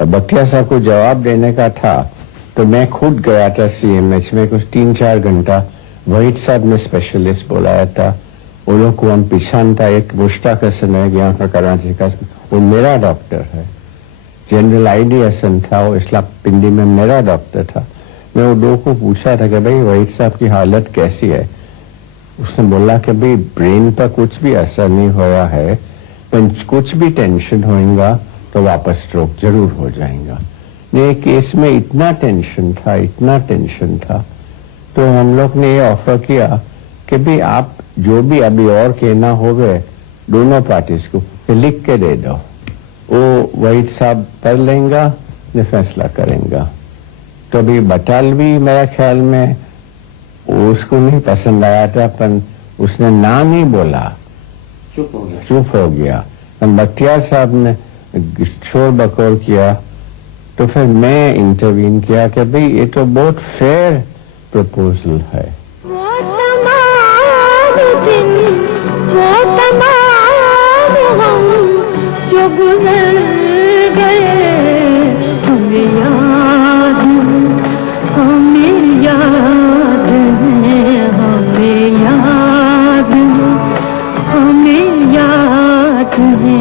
बख्तियार साहब को जवाब देने का था तो मैं खुद गया था सीएमएच में, कुछ 3-4 घंटा वहीद साहब ने स्पेशलिस्ट बुलाया था। उन लोग को हम पिछान था, एक मुश्ताक हसन है यहाँ का कराची का, वो मेरा डॉक्टर है। जनरल आईडी हसन था, वो इस्लाम पिंडी में मेरा डॉक्टर था। मैं वो दो को पूछा था कि भाई वहीद साहब की हालत कैसी है। उसने बोला कि भाई ब्रेन पर कुछ भी असर नहीं हुआ है, पर कुछ भी टेंशन होएगा तो वापस स्ट्रोक जरूर हो जाएगा। ये केस में इतना टेंशन था, तो हम लोग ने ये ऑफर किया कि भाई आप जो भी अभी और कहना होवे दोनों पार्टीज को लिख के दे दो, वो वहीद साहब पढ़ लेंगे ने फैसला करेंगे। तो अभी बटालवी मेरा ख्याल में उसको नहीं पसंद आया था, पर उसने ना नहीं बोला, चुप हो गया। बख्तियार साहब ने शोर बकोर किया, तो फिर मैं इंटरवीन किया कि भाई ये तो बहुत फेयर प्रपोजल है। वो तमाम हम जो गुजर गए हमें याद है, हमें याद है, हमें याद है, हमें याद है।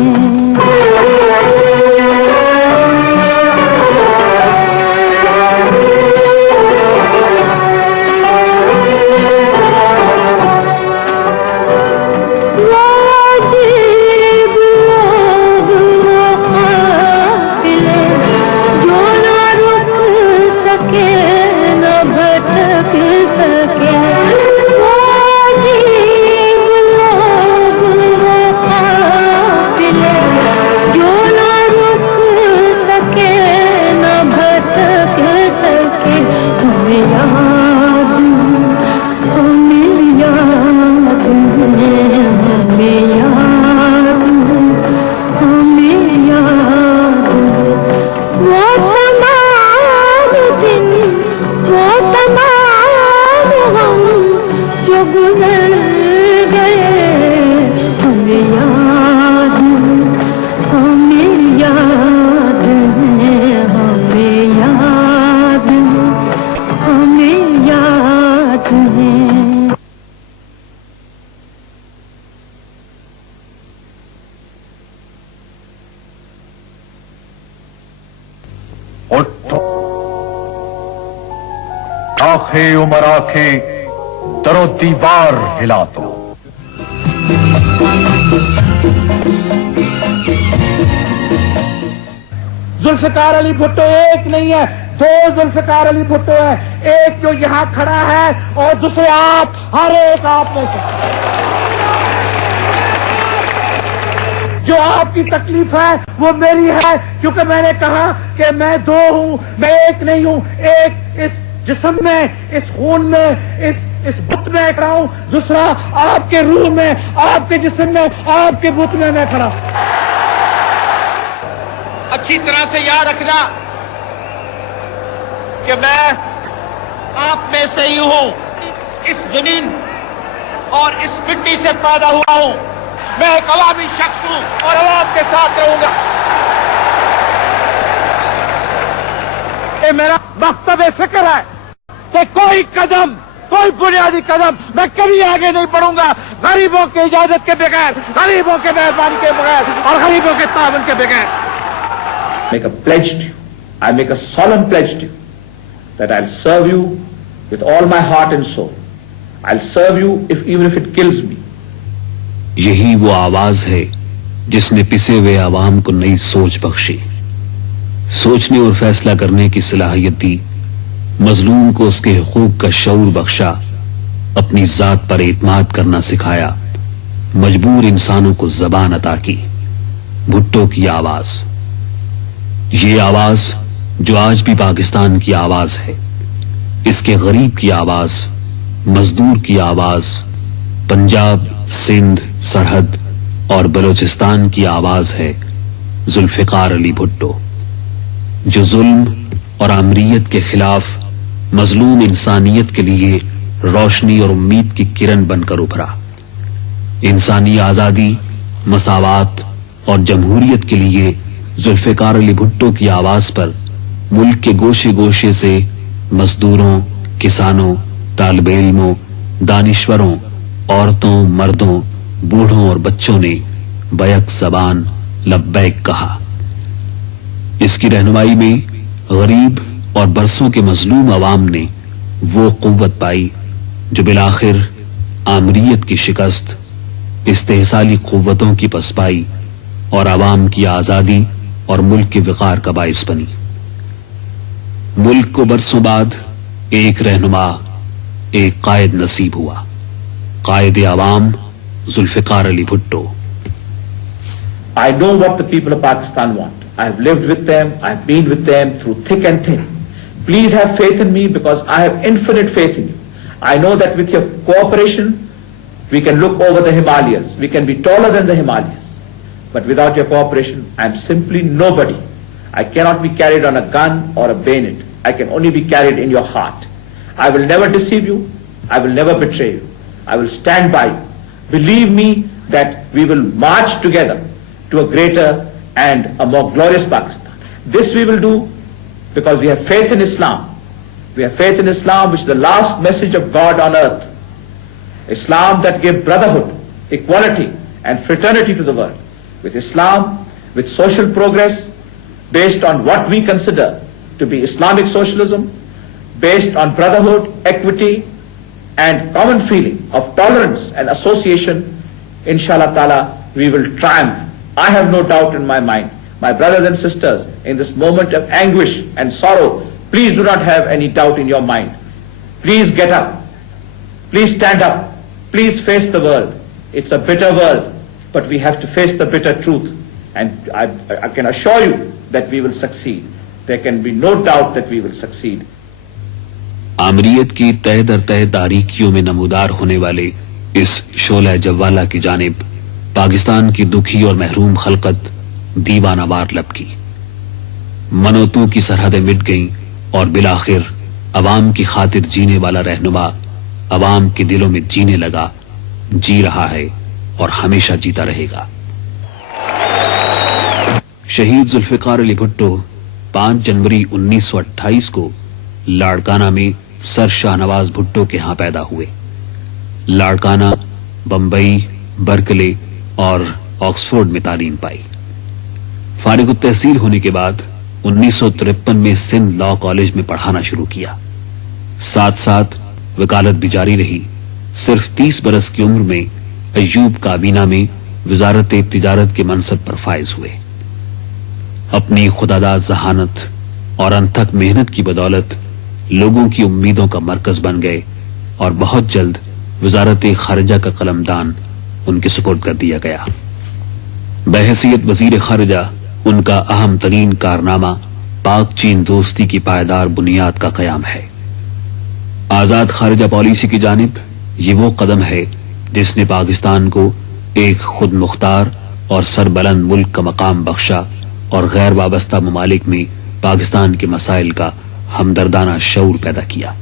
आखे उमर आखे दरो दीवार हिला दो। जुल्फिकार अली भुट्टो एक नहीं है, दो जुल्फिकार अली भुट्टो है। एक जो यहां खड़ा है और दूसरे आप, हर एक आप में से। जो आपकी तकलीफ है वो मेरी है, क्योंकि मैंने कहा कि मैं दो हूं, मैं एक नहीं हूं। एक इस जिस्म में, इस खून में, इस बुत में खड़ा हूं, दूसरा आपके रूह में, आपके जिस्म में, आपके बुत में मैं खड़ा। अच्छी तरह से याद रखना कि मैं आप में से ही हूं, इस जमीन और इस मिट्टी से पैदा हुआ हूं। मैं एक अवामी शख्स हूं और अवाम के साथ रहूंगा। ये मेरा मकसद फिक्र है कि कोई कदम, कोई बुनियादी कदम मैं कभी आगे नहीं बढ़ूंगा गरीबों की इजाजत के बगैर, गरीबों के मेहरबानी के बगैर और गरीबों के तावन के बगैर। Make a pledge to you. I make a solemn pledge to you that I'll serve you with all my heart and soul. I'll serve you even if it kills me. यही वो आवाज है जिसने पिसे हुए आवाम को नई सोच बख्शी, सोचने और फैसला करने की सलाहियत दी, मजलूम को उसके हुकूक का शऊर बख्शा, अपनी जात पर एतमाद करना सिखाया, मजबूर इंसानों को जबान अता की। भुट्टो की आवाज, ये आवाज जो आज भी पाकिस्तान की आवाज है, इसके गरीब की आवाज, मजदूर की आवाज, पंजाब, सिंध, सरहद और बलोचिस्तान की आवाज है जुल्फिकार अली भुट्टो, जो जुल्म और आमरीयत के खिलाफ मजलूम इंसानियत के लिए रोशनी और उम्मीद की किरण बनकर उभरा। इंसानी आजादी, मसावात और जमहूरियत के लिए जुल्फिकार अली भुट्टो की आवाज पर मुल्क के गोशे गोशे से मजदूरों, किसानों, तालिब इल्मों, दानिश्वरों, औरतों, मर्दों, बूढ़ों और बच्चों ने बैक ज़बान लब्बैक कहा। इसकी रहनुमाई में गरीब और बरसों के मजलूम अवाम ने वो कुव्वत पाई जो बिलाखिर आमरीयत की शिकस्त, इस्तेहसाली कुव्वतों की पसपाई और अवाम की आजादी और मुल्क के विकार का बाइस बनी। मुल्क को बरसों बाद एक रहनुमा, एक कायद नसीब हुआ, कायद अवाम Zulfikar Ali Bhutto. I know what the people of Pakistan want. I have lived with them, I have been with them through thick and thin. Please have faith in me because I have infinite faith in you. I know that with your cooperation, we can look over the Himalayas. We can be taller than the Himalayas. But without your cooperation, I am simply nobody. I cannot be carried on a gun or a bayonet. I can only be carried in your heart. I will never deceive you. I will never betray you. I will stand by you. Believe me that we will march together to a greater and a more glorious Pakistan. This we will do because we have faith in Islam. We have faith in Islam, which is the last message of God on earth. Islam that gave brotherhood, equality and fraternity to the world. With Islam, with social progress, based on what we consider to be Islamic socialism, based on brotherhood, equity and common feeling of tolerance and association, inshallah ta'ala, we will triumph. I have no doubt in my mind. My brothers and sisters, in this moment of anguish and sorrow, please do not have any doubt in your mind. Please get up. Please stand up. Please face the world. It's a bitter world, but we have to face the bitter truth. And I can assure you that we will succeed. There can be no doubt that we will succeed. आमरीयत की तय दर तय तारीकियों में नमूदार होने वाले इस शोला जवाला की जानिब पाकिस्तान की दुखी और महरूम खलकत दीवानावार लपकी। मनोतू की सरहदें मिट गईं और बिलाखिर अवाम की खातिर जीने वाला रहनुमा अवाम के दिलों में जीने लगा, जी रहा है और हमेशा जीता रहेगा। शहीद जुल्फिकार अली भुट्टो 5 जनवरी 1928 को लाड़काना में सर शाहनवाज भुट्टो के यहां पैदा हुए। लाड़काना, बंबई, बर्कले और ऑक्सफोर्ड में तालीम पाई। फारिग तहसील होने के बाद 1953 में सिंध लॉ कॉलेज में पढ़ाना शुरू किया। साथ साथ वकालत भी जारी रही। सिर्फ 30 बरस की उम्र में अय्यूब काबीना में वजारत तिजारत के मनसब पर फायज हुए। अपनी खुदादाद जहानत और अनथक मेहनत की बदौलत लोगों की उम्मीदों का मरकज बन गए और बहुत जल्द वजारत खारिजा का कलमदान उनके सुपुर्द कर दिया गया। बहैसियत वजीर खारिजा उनका अहम तरीन कारनामा पाक चीन दोस्ती की पायदार बुनियाद का कयाम है। आजाद खारिजा पॉलिसी की जानिब ये वो कदम है जिसने पाकिस्तान को एक खुद मुख्तार और सरबलंद मुल्क का मकाम बख्शा और गैर वाबस्ता ममालिक में पाकिस्तान के मसाइल का हमदर्दाना शऊर पैदा किया।